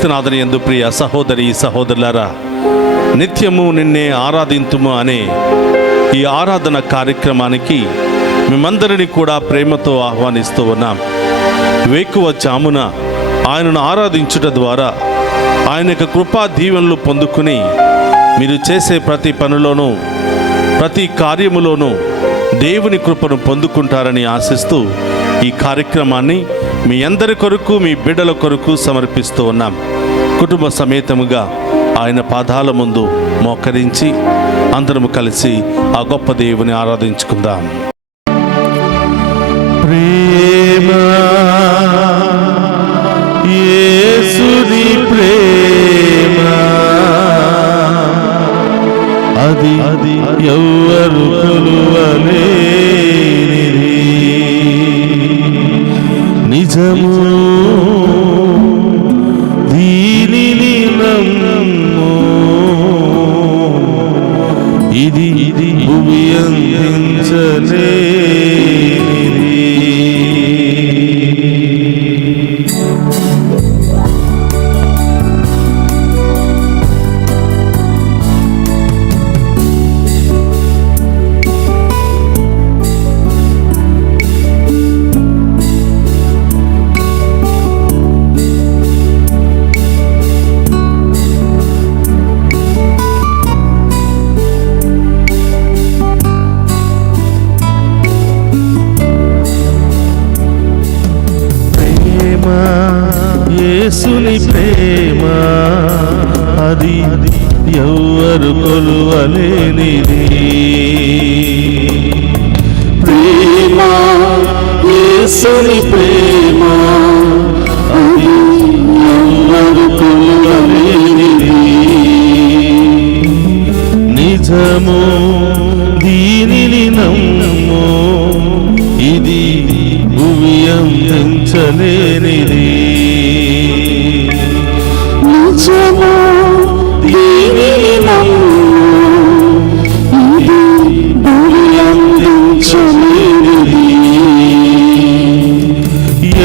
క్రీస్తునాథుని యందు ప్రియ సహోదరి సహోదరులారా, నిత్యము నిన్నే ఆరాధింతుము అనే ఈ ఆరాధన కార్యక్రమానికి మిమ్మందరినీ కూడా ప్రేమతో ఆహ్వానిస్తూ ఉన్నాం. వేకువ జామున ఆయనను ఆరాధించుట ద్వారా ఆయన యొక్క కృపా దీవెనలు పొందుకుని మీరు చేసే ప్రతి పనిలోనూ ప్రతి కార్యములోనూ దేవుని కృపను పొందుకుంటారని ఆశిస్తూ ఈ కార్యక్రమాన్ని మీ అందరి కొరకు, మీ బిడ్డల కొరకు సమర్పిస్తూ ఉన్నాం. కుటుంబ సమేతముగా ఆయన పాదాల ముందు మోకరించి అందరము కలిసి ఆ గొప్ప దేవుని ఆరాధించుకుందాం. ప్రేమ యేసుని ప్రేమ అది ఎవ్వరు కొలువలేనిది, నిజము దీనిని నమ్ము, ఇది భూమి అందించలేనిది. యేసుని ప్రేమ అది ఎవ్వరు కొలువలేనిది, ప్రేమ యేసుని ప్రేమ అది ఎవ్వరు కొలువలేనిది, నిజము దీనిని నమ్ము, ఇది భూమి అందించలేనిది.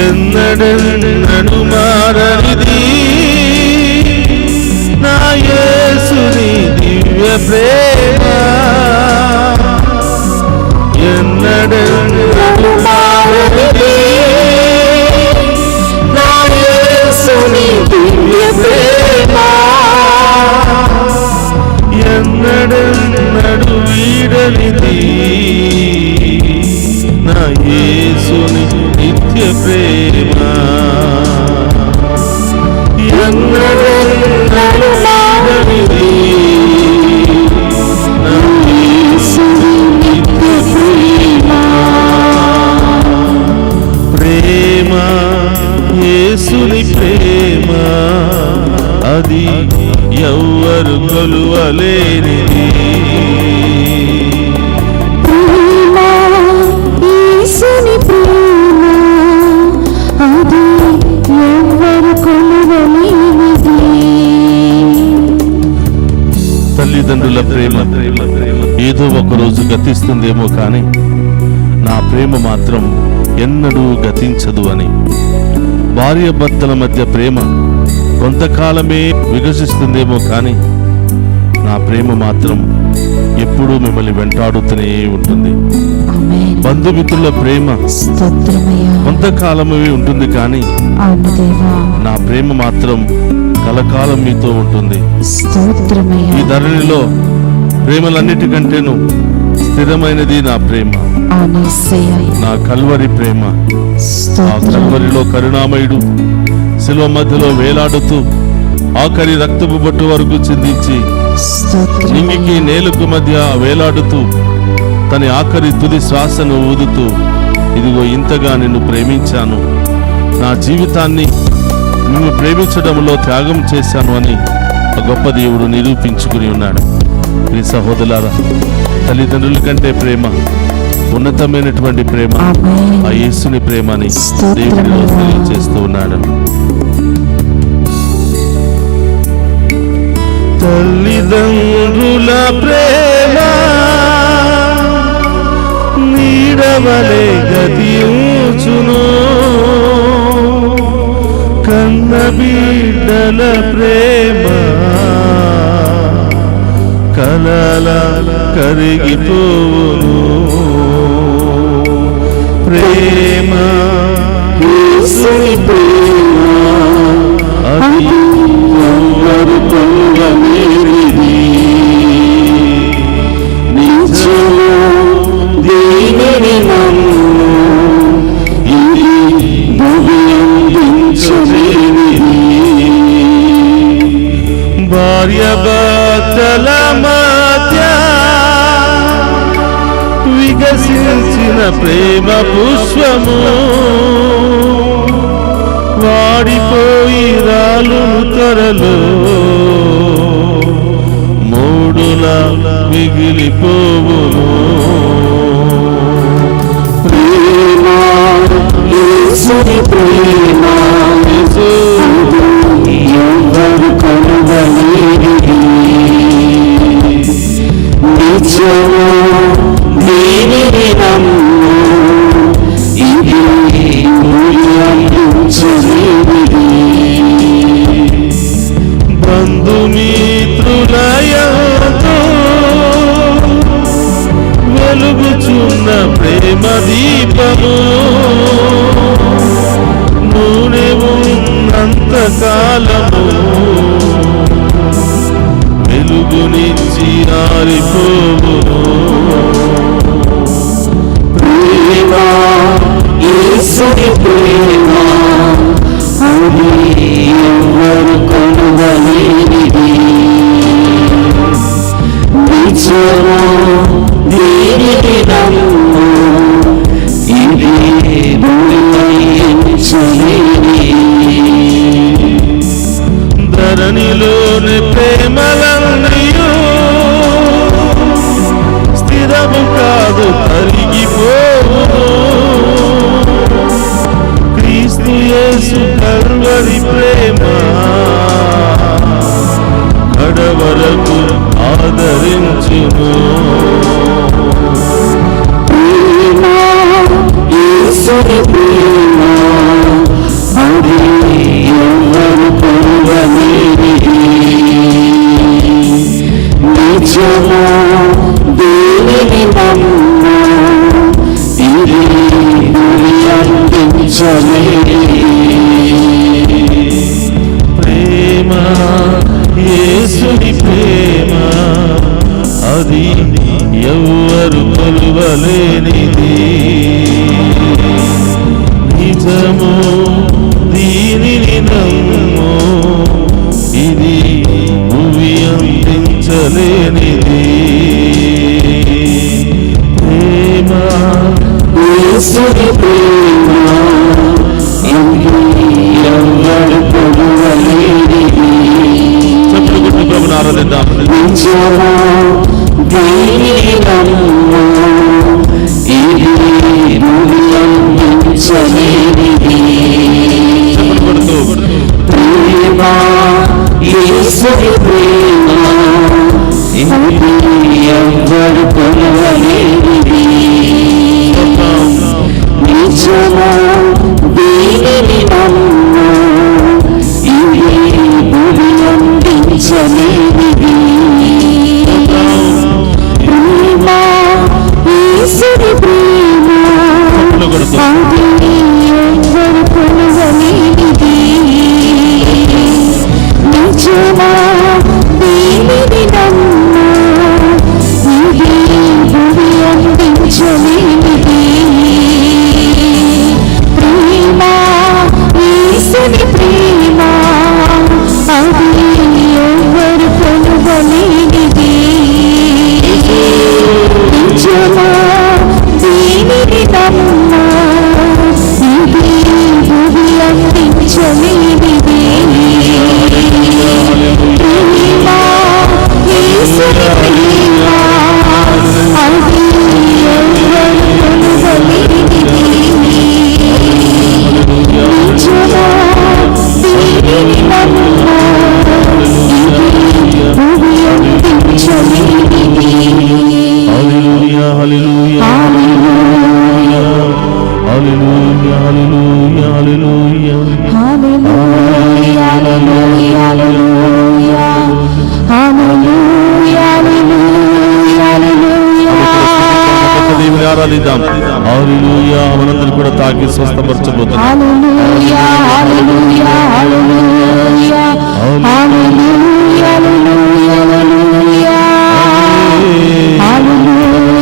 ఎన్నడెన్నడు మారనిది నా యేసుని దివ్య ప్రేమ, ఎన్నడెన్నడు మారనిది నా యేసుని దివ్య ప్రేమ, ఎన్నడెన్నడు వీడనిది నా యేసుని నిత్య ప్రేమ, ఎన్నడెన్నడు వీడనిది నా యేసుని నిత్య ప్రేమ, ప్రేమ యేసుని ప్రేమ అది ఎవ్వరు కొలువలేనిది, ప్రేమ యేసుని ప్రేమ అది ఎవ్వరు కొలువలేనిది. తల్లిదండ్రుల ప్రేమ ఏదో ఒక రోజు గతిస్తుందేమో కానీ నా ప్రేమ మాత్రం ఎన్నడూ గతించదు అని. భార్య భర్తల మధ్య ప్రేమ కొంతకాలమే వికసిస్తుందేమో కానీ నా ప్రేమ మాత్రం ఎప్పుడూ మిమ్మల్ని వెంటాడుతూనే ఉంటుంది. బంధుమిత్రుల ప్రేమ కొంతకాలమే ఉంటుంది కానీ నా ప్రేమ మాత్రం కలకాలం మీతో ఉంటుంది. ఈ ధరణిలో ప్రేమలన్నిటికంటేను స్థిరమైనది నా ప్రేమ, నా కల్వరి ప్రేమ. ఆ కల్వరిలో కరుణామయుడు శిలువ మధ్యలో వేలాడుతూ ఆఖరి రక్తపు బొట్టు వరకు చిందించి నింగికి నేలకు మధ్య వేలాడుతూ తన ఆఖరి తుది శ్వాసను ఊదుతూ, ఇదిగో ఇంతగా నిన్ను ప్రేమించాను, నా జీవితాన్ని నిన్ను ప్రేమించడంలో త్యాగం చేశాను అని ఆ గొప్ప దేవుడు నిరూపించుకుని ఉన్నాడు. ఈ సహోదరులారా, తల్లిదండ్రుల కంటే ప్రేమ ఉన్నతమైనటువంటి ప్రేమ ఆ యేసుని ప్రేమని దేవుడిలో తెలియజేస్తూ ఉన్నాడు. తల్లిదండ్రుల ప్రేమ నీడవలే గతించును, కన్న బిడ్డల ప్రేమ కలల కరిగిపోవును. ప్రేమ యేసుని ప్రేమ అది ఎవ్వరు కొనలేనిది. నిజము దీనిని నమ్ము, ఇది భూమి అందించలేనిది. భార్య భర్తల మధ్య వికసించిన ప్రేమ పుష్పము వాడిపోయి రాలును త్వరలో, మూడులా మిగిలిపోవును. ప్రేమ యేసుని ప్రేమ ఎవరు కనుగొనలేనిది. నిజము దీనిని నమ్ము, ఇది అందించలేనిది. బంధుమిత్రులయంతో వెలుగుచున్న ప్రేమ దీపము నూనె ఉన్నంత కాలము వెలుగునిచ్చి ఆరిపోవును. ప్రేమ యేసుని ప్రేమ అది ఎవరు కొనలేనిది. నిజము దీనిని నమ్ము, ఇది అందించలేనిది. ధరణిలోని ప్రేమలన్నయూ స్థిరము కాదు, కరిగిపోవును. క్రీస్తు యేసు కల్వరి ప్రేమ కడవరకు ఆదరించును. ప్రేమ యేసుని ప్రేమ అది ఎవరు కొనలేనిది. నిజము దీనిని నమ్ము, ఇది అందించలేనిది. ప్రేమ యేసుని ప్రేమ అది ఎవరు కొలవలేనిది. నిజము దీనిని నమ్ము, ఇది భూమి అందించలేనిది. ప్రేమ యేసుని ప్రేమ ఎవరు కొలవలేనిది. చెప్పుడు కొట్టు ప్రభుని ఆరాధిద్దాం. నిజము దీనిని నమ్ము, ఇది భూమి అందించలేనిది. ప్రేమ యేసుని ప్రేమ ఇది ఎవరు కొనలేనిది. నిజము దీనిని నమ్ము, ఇది భూమి అందించలేనిది. ప్రేమ యేసుని ప్రేమ అది ఎవరు కొనలేనిది. నిజము దీనిని నమ్ము, ఇది భూమి అందించలేనిది. ప్రేమ యేసుని ప్రేమ అది ఎవరు కొనలేనిది. నిజము దీనిని నమ్ము, ఇది భూమి అందించలేనిది. ప్రేమ యేసుని ప్రేమ అది ఎవరు కొనలేనిది. నిజము దీనిని నమ్ము, ఇది భూమి అందించలేనిది. హల్లెలూయా హల్లెలూయా హల్లెలూయా హల్లెలూయా హల్లెలూయా హల్లెలూయా ఆరాధిద్దాం. హల్లెలూయా. మనందరూ కూడా తాకి స్వస్థపరచబోతున్నాం. హల్లెలూయా హల్లెలూయా హల్లెలూయా హల్లెలూయా హల్లెలూయా హల్లెలూయా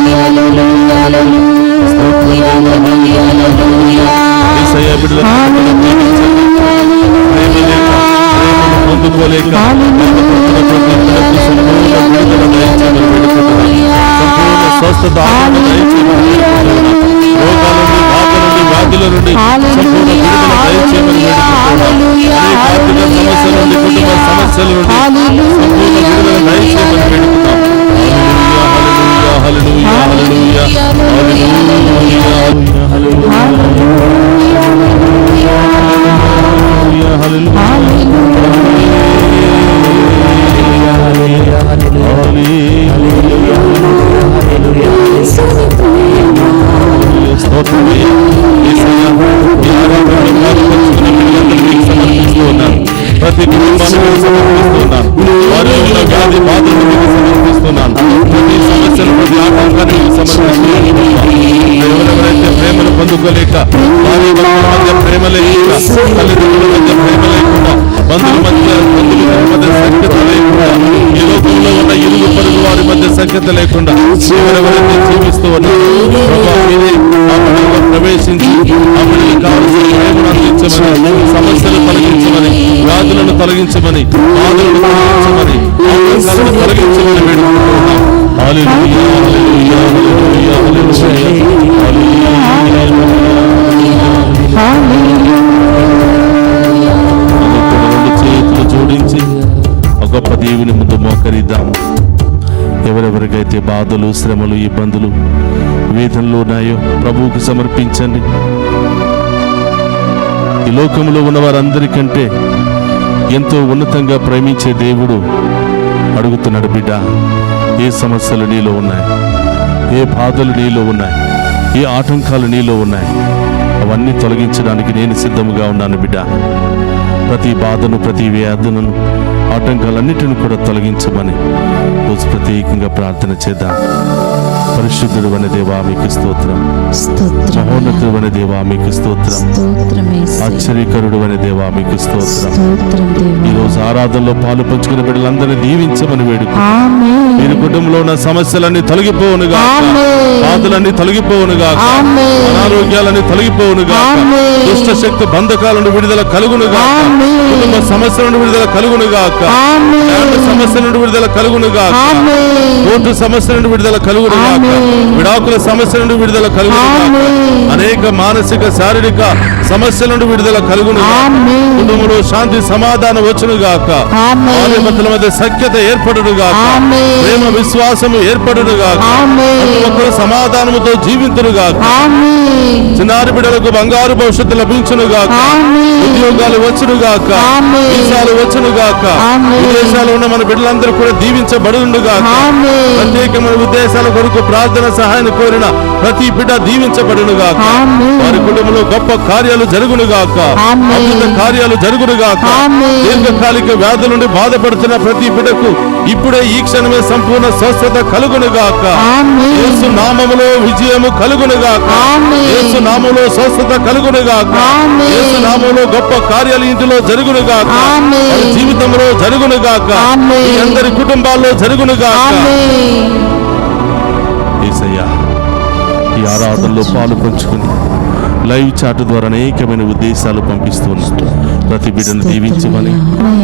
హల్లెలూయా హల్లెలూయా హల్లెలూయా యేసయ్య బిడ్డల పొందుకోలేక స్వస్థత వ్యాధుల నుండి సంపూర్ణ విడుదల దయచేయమని వేడుకుంటున్నాం. సమస్యల నుండి కుటుంబ సమస్యల నుండి సంపూర్ణ విడుదల దయచేయమని వేడుకుంటాం. హల్లెలూయా హల్లెలూయా హల్లెలూయా హల్లెలూయా హల్లెలూయా ప్రతి కుటుంబాన్ని సమర్పిస్తున్నాను. వారి వ్యాధి బాధలను మీకు సమర్పిస్తున్నాను. ప్రతి సమస్యలు ప్రతి ఆటంకాన్ని సమర్పిస్తున్నాను. ఎవరెవరైతే ప్రేమను పొందుకోలేక వారి మధ్య ప్రేమ లేకుండా తల్లిదండ్రుల మధ్య ప్రేమ లేకుండా బంధువుల మధ్య సఖ్యత లేకుండా ఈ లోకంలో ఉన్న ఇరుగు పొరుగు వారి మధ్య సఖ్యత లేకుండా ఎవరెవరైతే జీవిస్తూ ఉన్నారు ప్రవేశించి ఆ బిడ్డలకు కావలసిన ప్రేమను అందించమని, సమస్యలు తొలగించమని, వ్యాధులను తొలగించమని, బాధలను తొలగించమని, ఆటంకాలను తొలగించమని వేడుకుంటున్నాం. హల్లెలూయా హల్లెలూయా హల్లెలూయా హల్లెలూయా. రెండు చేతులు జోడించి ఒక గొప్ప దేవుని ముందు మోకరిద్దాము. ఎవరెవరికైతే బాధలు, శ్రమలు, ఇబ్బందులు, వేదనలు ఉన్నాయో ప్రభువుకు సమర్పించండి. ఈ లోకంలో ఉన్న వారందరికంటే ఎంతో ఉన్నతంగా ప్రేమించే దేవుడు అడుగుతున్నాడు, బిడ్డ ఏ సమస్యలు నీలో ఉన్నాయి, ఏ బాధలు నీలో ఉన్నాయి, ఏ ఆటంకాలు నీలో ఉన్నాయి, అవన్నీ తొలగించడానికి నేను సిద్ధముగా ఉన్నాను బిడ్డ. ప్రతి బాధను, ప్రతి వ్యాధులను, ఆటంకాలన్నిటిని కూడా తొలగించమని రోజు ప్రత్యేకంగా ప్రార్థన చేద్దాం. పరిశుద్ధుడు అనే దేవా మీకు స్తోత్రం, మహోన్నతుడు అనే దేవా మీకు స్తోత్రం, ఆశ్చర్యకరుడు అనే దేవా మీకు స్తోత్రం. ఈ రోజు ఆరాధనలో పాలు పంచుకునే బిడ్డలందరినీ దీవించమని వేడుకు. మీరు కుటుంబంలో ఉన్న సమస్యలన్నీ తొలగిపోవునుగా, బాధలన్నీ తొలగిపోవునుగా, అనారోగ్యాలన్నీ తొలగిపోవునుగా, దుష్ట శక్తి బంధకాలను విడుదల కలుగునుగా, కుటుంబ సమస్యల నుండి విడుదల కలుగునుగా, సమస్యల నుండి విడుదల కలుగునుగా, కోర్టు సమస్యల నుండి విడుదల కలుగునుగా, విడాకుల సమస్య నుండి విడుదల కలుగునుగా, అనేక మానసిక శారీరక సమస్యల నుండి విడుదల కలుగునుగా, కుటుంబంలో శాంతి సమాధానం వచ్చునుగాక, భార్యాభర్తల మధ్య సఖ్యత ఏర్పడునుగాక, ప్రేమ విశ్వాసము ఏర్పడునుగాక, ఒక్కరు సమాధానముతో జీవించునుగాక, చిన్నారి బిడ్డలకు బంగారు భవిష్యత్తు లభించునుగాక, ఉద్యోగాలు వచ్చునుగాక, వీసాలు వచ్చునుగాక, విదేశాలు ఉన్న మన బిడ్డలందరూ కూడా దీవించబడునుగాక, ప్రత్యేకమైన ఉద్దేశాల కొరకు ప్రార్థన సహాయాన్ని కోరిన ప్రతి బిడ్డ దీవించబడునుగాక, వారి కుటుంబంలో గొప్ప కార్యాలు జరుగునుగాక, అద్భుత కార్యాలు జరుగునుగాక, దీర్ఘకాలిక వ్యాధుల నుండి బాధపడుతున్న ప్రతి బిడ్డకు ఇప్పుడే ఈ క్షణమే సంపూర్ణ స్వస్థత కలుగునుగాక, యేసు నామములో విజయము కలుగునుగాక, యేసు నామములో స్వస్థత కలుగునుగాక, యేసు నామములో గొప్ప కార్యాలు ఇంటిలో జరుగునుగాక, వారి జీవితంలో జరుగునుగాక, మీ అందరి కుటుంబాల్లో జరుగునుగాక. యేసయ్యా, ఈ ఆరాధనలో పాలు పంచుకుని లైవ్ చాట్ ద్వారా అనేకమైన ఉద్దేశాలు పంపిస్తున్నాం. ప్రతి బిడ్డను దీవించమని,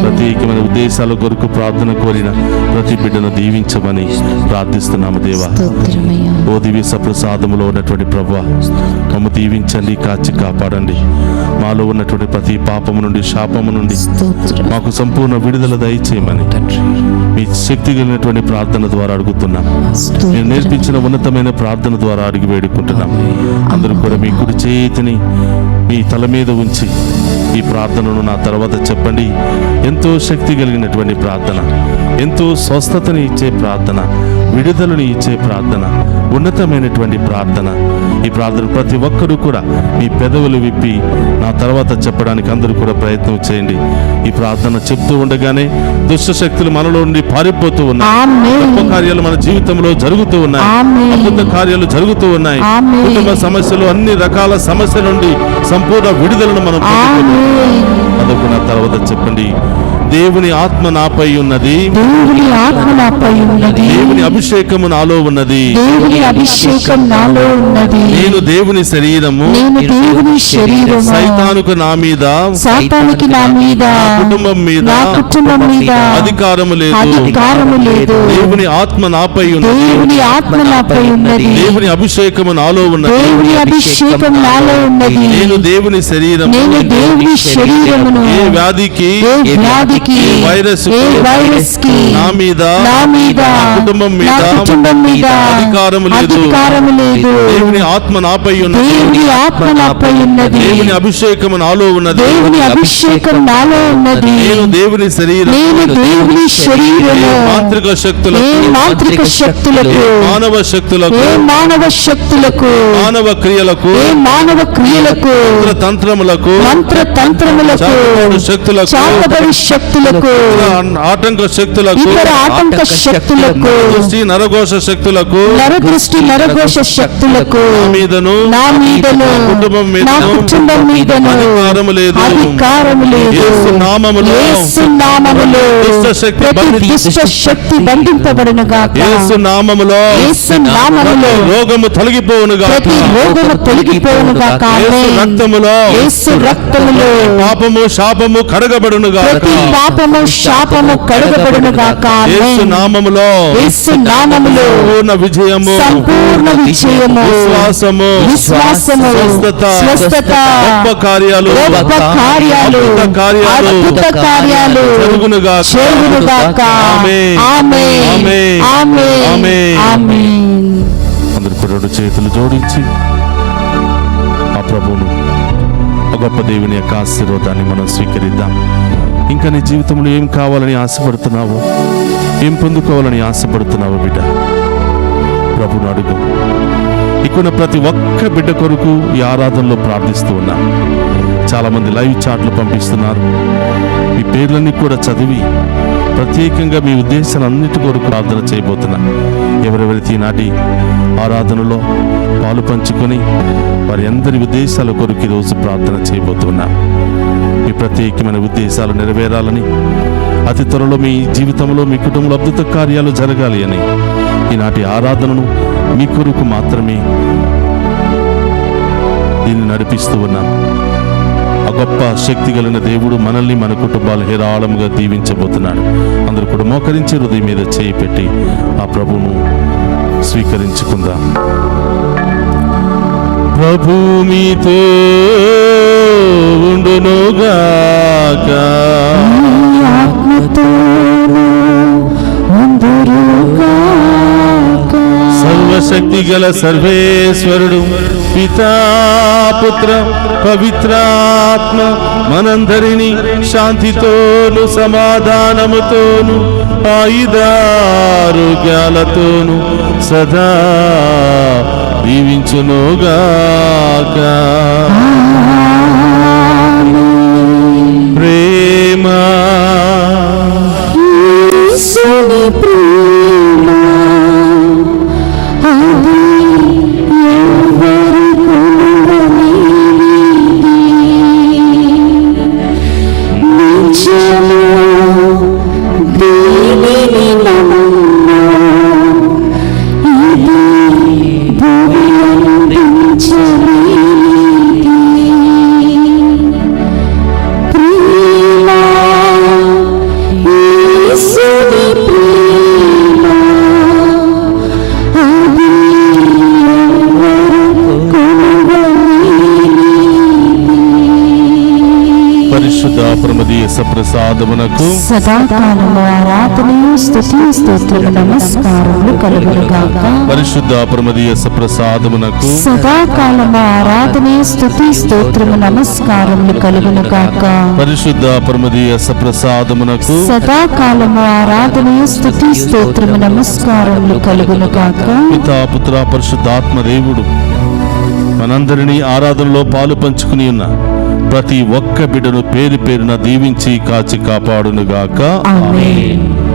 ప్రత్యేకమైన ఉద్దేశాల కొరకు ప్రార్థన కోరిన ప్రతి బిడ్డను దీవించమని ప్రార్థిస్తున్నాము దేవా. ఓ దివ్య సప్రసాదములో ఉన్నటువంటి ప్రభువా, మమ్ము దీవించండి, కాచి కాపాడండి. మాలో ఉన్నటువంటి ప్రతి పాపము నుండి, శాపము నుండి మాకు సంపూర్ణ విడుదల దయచేయమని మీ శక్తి కలిగినటువంటి ప్రార్థన ద్వారా అడుగుతున్నాం. నేను నేర్పించిన ఉన్నతమైన ప్రార్థన ద్వారా అడిగి వేడుకుంటున్నాం. అందరూ కూడా మీ కుడి చేతిని మీ తల మీద ఉంచి ఈ ప్రార్థనను నా తర్వాత చెప్పండి. ఎంతో శక్తి కలిగినటువంటి ప్రార్థన, ఎంతో స్వస్థతని ఇచ్చే ప్రార్థన, విడుదలని ఇచ్చే ప్రార్థన, ఉన్నతమైనటువంటి ప్రార్థన. ఈ ప్రార్థన ప్రతి ఒక్కరూ కూడా మీ పెదవులు విప్పి నా తర్వాత చెప్పడానికి అందరూ కూడా ప్రయత్నం చేయండి. ఈ ప్రార్థన చెప్తూ ఉండగానే దుష్ట శక్తులు మనలో నుండి పారిపోతూ ఉన్నాయి. గొప్ప కార్యాలు మన జీవితంలో జరుగుతూ ఉన్నాయి. అద్భుత కార్యాలు జరుగుతూ ఉన్నాయి. కుటుంబ సమస్యలు, అన్ని రకాల సమస్యల నుండి సంపూర్ణ విడుదలను మనం అందుకున్న తర్వాత చెప్పండి, దేవుని ఆత్మ నాపై ఉన్నది, దేవుని ఆత్మ నాపై ఉన్నది, దేవుని అభిషేకము నాలో ఉన్నది, దేవుని అభిషేకం నాలో ఉన్నది, నేను దేవుని శరీరము, నేను దేవుని శరీరము, సైతానుకు నా మీద, సాతానికి నా మీద, కుటుంబం మీద, నా కుటుంబం మీద అధికారము లేదు, అధికారము లేదు. దేవుని ఆత్మ నాపై ఉన్నది, దేవుని ఆత్మ నాపై ఉన్నది, దేవుని అభిషేకము నాలో ఉన్నది, దేవుని అభిషేకం నాలో ఉన్నది, నేను దేవుని శరీరము, నేను దేవుని శరీరమును, ఏ వ్యాధికి, ఏ వ్యాధికి, ఏ వైరస్ కి నా మీద, నా కుటుంబం మీద, కుటుంబం మీద అధికారము లేదు. అధికారము లేదు. దేవుని ఆత్మ నాపై ఉన్నది, దేవుని ఆత్మ నాపై ఉన్నది, దేవుని అభిషేకము నాలో ఉన్నది, దేవుని అభిషేకం నాలో ఉన్నది, నేను దేవుని శరీరం, నేను దేవుని శరీరము, మాంత్రిక శక్తులకు, ఏ మాంత్రిక శక్తులకు, మానవ శక్తులకు, ఏ మానవ శక్తులకు, మానవ క్రియలకు, ఏ మానవ క్రియలకు, తంత్రములకు, మంత్రతంత్రములకు, చాపబడు శక్తులకు, చాపబడి శక్తులకు, ఆటంక శక్తులకు, ఇతర ఆటంక శక్తులకు, దృష్టి నరఘోష శక్తులకు, నరదృష్టి నరఘోష శక్తులకు, నా మీదను, నా మీదను, కుటుంబం నా మీదను కుటుంబం మీదను అధికారము లేదు. అధికారము లేదు. యేసు నామములో, యేసు నామములో దుష్ట శక్తి ప్రతి దుష్ట శక్తి బంధింపబడును గాక. యేసు నామములో, యేసు నామములో రోగము తొలగిపోవును గాక. ప్రతి రోగము తొలగిపోవును గాక. యేసు ఆమేన్. రక్తములో, యేసు రక్తములో పాపము శాపము కడగబడును గాక. ప్రతి పాపము శాపము కడగబడును గాక. యేసు ఆమేన్. నామములో, యేసు నామములో పూర్ణ విజయము, సంపూర్ణ విజయము, విశ్వాసము, విశ్వాసము, స్వస్థత, స్వస్థత, గొప్ప కార్యాలు, గొప్ప కార్యాలు, అద్భుత కార్యాలు, అద్భుత కార్యాలు జరుగును గాక. జరుగును గాక. ఆమేన్. ఆమేన్. ఆమేన్. ఆమేన్. ఆమేన్. ఆమేన్. అందరు కూడా రెండు చేతులు జోడించి ఆ ప్రభువును, ఆ గొప్ప దేవుని యొక్క ఆశీర్వాదాన్ని మనం స్వీకరిద్దాం. ఇంకా నీ జీవితంలో ఏం కావాలని ఆశపడుతున్నావు, ఏం పొందుకోవాలని ఆశపడుతున్నావు బిడ్డ, ప్రభువును అడుగు. ఇక్కడ ప్రతి ఒక్క బిడ్డ కొరకు ఈ ఆరాధనలో ప్రార్థిస్తూ ఉన్నాం. చాలామంది లైవ్ చాట్లు పంపిస్తున్నారు. మీ పేర్లన్నీ కూడా చదివి ప్రత్యేకంగా మీ ఉద్దేశాలన్నిటి కొరకు ప్రార్థన చేయబోతున్నా. ఎవరెవరైతే ఈనాటి ఆరాధనలో పాలు పంచుకొని వారి అందరి ఉద్దేశాల కొరకు ఈరోజు ప్రార్థన చేయబోతున్నా. మీ ప్రత్యేకమైన ఉద్దేశాలు నెరవేరాలని, అతి త్వరలో మీ జీవితంలో, మీ కుటుంబంలో అద్భుత కార్యాలు జరగాలి అని ఈనాటి ఆరాధనను మీ కొరకు మాత్రమే దీన్ని నడిపిస్తూ ఉన్నాం. ఆ గొప్ప శక్తి కలిగిన దేవుడు మనల్ని, మన కుటుంబాలు హేరాళముగా దీవించబోతున్నాడు. అందరూ కూడా మోకరించి హృదయం మీద చేయి పెట్టి ఆ ప్రభువును స్వీకరించుకుందాం. ప్రభు మీతో ఉండునుగాక, ఆత్మతోను ఉందురుగాక. సర్వశక్తి గల సర్వేశ్వరుడు పితా, పుత్ర, పవిత్రాత్మ మనందరినీ శాంతితోను, సమాధానముతోను, ఆయుధారోగ్యాలతోను సదా దీవించునుగాక. ప్రేమ, యేసుని ప్రేమ అది ఎవరికొననిది. నిజము దీనిని నమ్ము, ఇది భూమి అందించలేనిది. ప్రేమ, యేసుని ప్రేమ సప్రసాదమునకు సదాకాలము ఆరాధనయు స్తుతి స్తోత్రము నమస్కారములు కలుగునుగాక. పరిశుద్ధ పరమదీయ సప్రసాదమునకు సదాకాలము ఆరాధనయు స్తుతి స్తోత్రము నమస్కారములు కలుగునుగాక. పరిశుద్ధ పరమదీయ సప్రసాదమునకు సదాకాలము ఆరాధనయు స్తుతి స్తోత్రము నమస్కారములు కలుగునుగాక. పితా పుత్ర పరిశుద్ధాత్మ దేవుడు మనందరినీ ఆరాధనలో పాలు పంచుకుని ఉన్న ప్రతి ఒక్క బిడ్డను పేరు పేరున దీవించి కాచి కాపాడునుగాక. ఆమేన్.